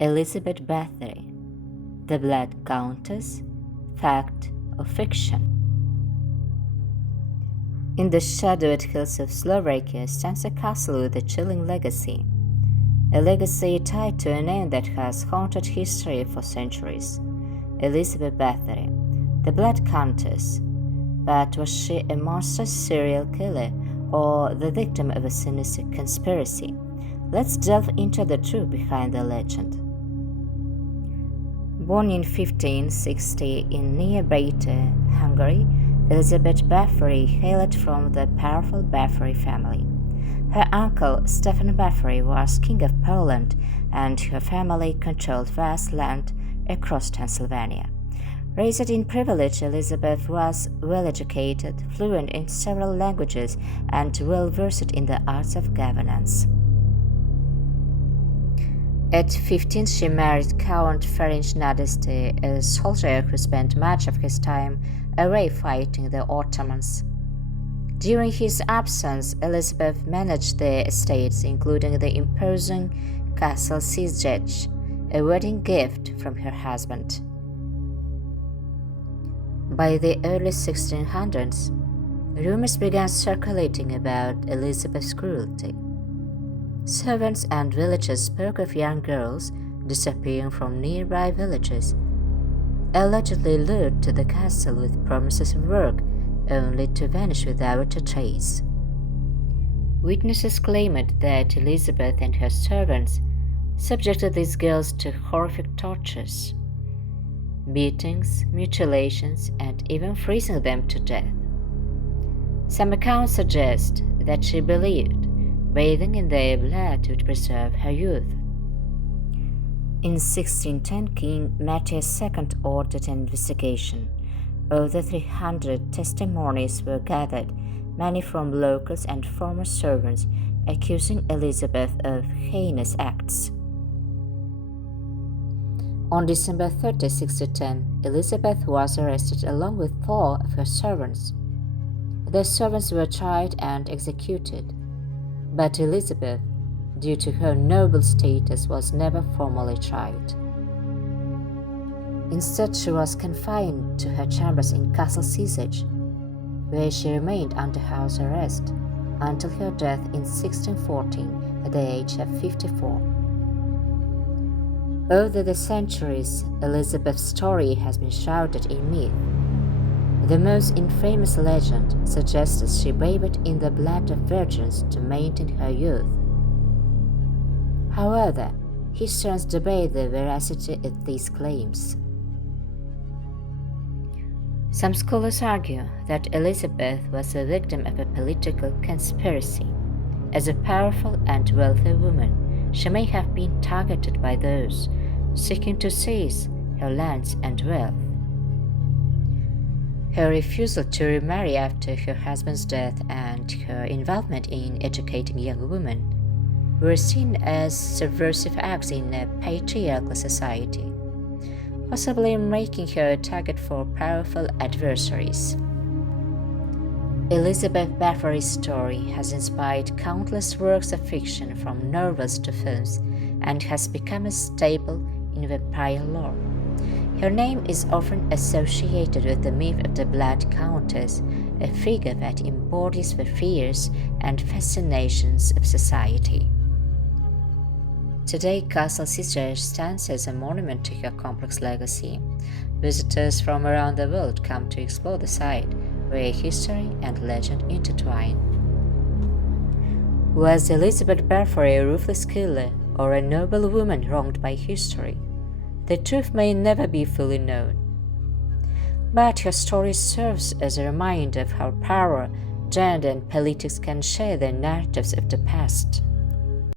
Elizabeth Bathory, the Blood Countess, fact or fiction? In the shadowed hills of Slovakia stands a castle with a chilling legacy, a legacy tied to a name that has haunted history for centuries. Elizabeth Bathory, the Blood Countess. But was she a monstrous serial killer or the victim of a sinister conspiracy? Let's delve into the truth behind the legend. Born in 1560 in nearby Hungary, Elizabeth Bathory hailed from the powerful Bathory family. Her uncle, Stefan Bathory, was king of Poland, and her family controlled vast land across Transylvania. Raised in privilege, Elizabeth was well-educated, fluent in several languages, and well-versed in the arts of governance. At 15, she married Count Ferenc Nadasdy, a soldier who spent much of his time away fighting the Ottomans. During his absence, Elizabeth managed the estates, including the imposing castle CO.AG, a wedding gift from her husband. By the early 1600s, rumors began circulating about Elizabeth's cruelty. Servants and villagers spoke of young girls disappearing from nearby villages, allegedly lured to the castle with promises of work, only to vanish without a trace. Witnesses claimed that Elizabeth and her servants subjected these girls to horrific tortures, beatings, mutilations, and even freezing them to death. Some accounts suggest that she believed bathing in their blood would preserve her youth. In 1610, King Matthias II ordered an investigation. Over 300 testimonies were gathered, many from locals and former servants, accusing Elizabeth of heinous acts. On December 30, 1610, Elizabeth was arrested along with 4 of her servants. The servants were tried and executed, but Elizabeth, due to her noble status, was never formally tried. Instead, she was confined to her chambers in Castle CO.AG, where she remained under house arrest until her death in 1614 at the age of 54. Over the centuries, Elizabeth's story has been shrouded in myth. The most infamous legend suggests that she bathed in the blood of virgins to maintain her youth. However, historians debate the veracity of these claims. Some scholars argue that Elizabeth was a victim of a political conspiracy. As a powerful and wealthy woman, she may have been targeted by those seeking to seize her lands and wealth. Her refusal to remarry after her husband's death and her involvement in educating young women were seen as subversive acts in a patriarchal society, possibly making her a target for powerful adversaries. Elizabeth Bathory's story has inspired countless works of fiction, from novels to films, and has become a staple in vampire lore. Her name is often associated with the myth of the Blood Countess, a figure that embodies the fears and fascinations of society. Today, Castle CO.AG stands as a monument to her complex legacy. Visitors from around the world come to explore the site, where history and legend intertwine. Was Elizabeth Bathory a ruthless killer or a noble woman wronged by history? The truth may never be fully known. But her story serves as a reminder of how power, gender, and politics can share the narratives of the past.